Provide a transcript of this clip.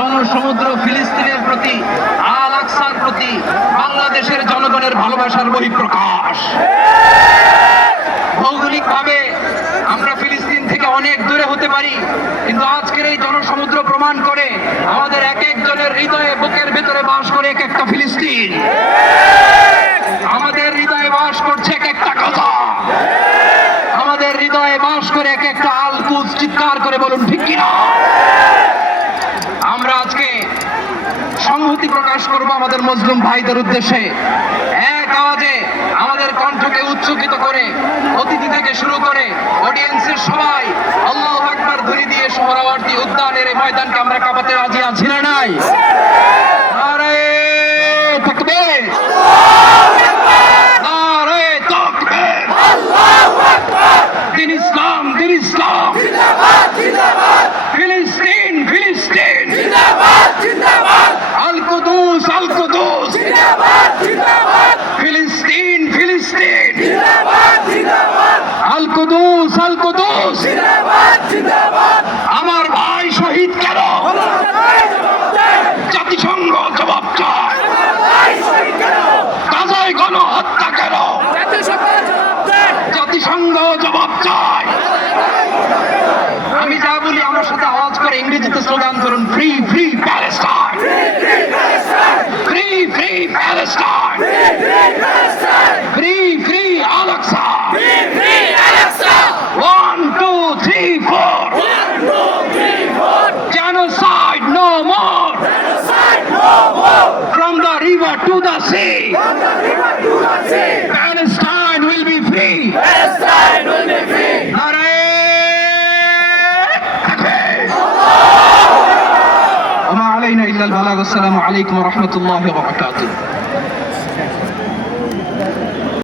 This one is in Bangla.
জনসমুদ্র ফিলিস্তিনের প্রতি, আল আকসার প্রতি বাংলাদেশের জনগণের ভালোবাসার বহিঃপ্রকাশ। ভৌগোলিকভাবে আমরা ফিলিস্তিন থেকে অনেক দূরে হতে পারি, কিন্তু আজকের এই জনসমুদ্র প্রমাণ করে আমাদের এক একজনের হৃদয়ে, বুকের ভেতরে বাস করে এক একটা ফিলিস্তিন। আমাদের হৃদয়ে বাস করছে এক একটা কথা, আমাদের হৃদয়ে বাস করে এক একটা আল-কুদস। চিৎকার করে বলুন ঠিক কিনা? আমরা আজকে সংহতি প্রকাশ করব আমাদের মুসলিম ভাইদের উদ্দেশ্যে। এক আওয়াজে আমাদের কণ্ঠকে উচ্চকিত করে অতিথি থেকে শুরু করে অডিয়েন্সের সবাই আল্লাহু আকবার ধ্বনি দিয়ে সোহরাওয়ার্দী উদ্যানের এই ময়দানকে আমরা কাঁপাতে রাজি আছি না নাই? নারে তাকবীর, নারে তাকবীর, আল্লাহু আকবার। দিন ইসলাম, দিন ইসলাম, জিন্দাবাদ, জিন্দাবাদ। ফিলিস্তিন, ফিলিস্তিন, জিন্দাবাদ, জিন্দাবাদ। আল কুদুস, আল কুদুস, জিন্দাবাদ, জিন্দাবাদ। ফিলিস্তিন, ফিলিস্তিন, জিন্দাবাদ, জিন্দাবাদ। আল কুদুস, আল কুদুস, জিন্দাবাদ, জিন্দাবাদ। আমার ভাই শহীদ কেন? জাতিসংঘ জবাব চায়। গাজায় গণহত্যা কেন? জাতিসংঘ জবাব চায়। আমি যা বলি আমার সাথে আওয়াজ করে ইংরেজিতে স্লোগান ধরুন, free free Palestine, free free Palestine, free free Al Aqsa, 1 2 3 4, genocide no more, from the river to the sea, Palestine will be free, নারে وما علينا إلا البلاغ. السلام عليكم ورحمة الله وبركاته.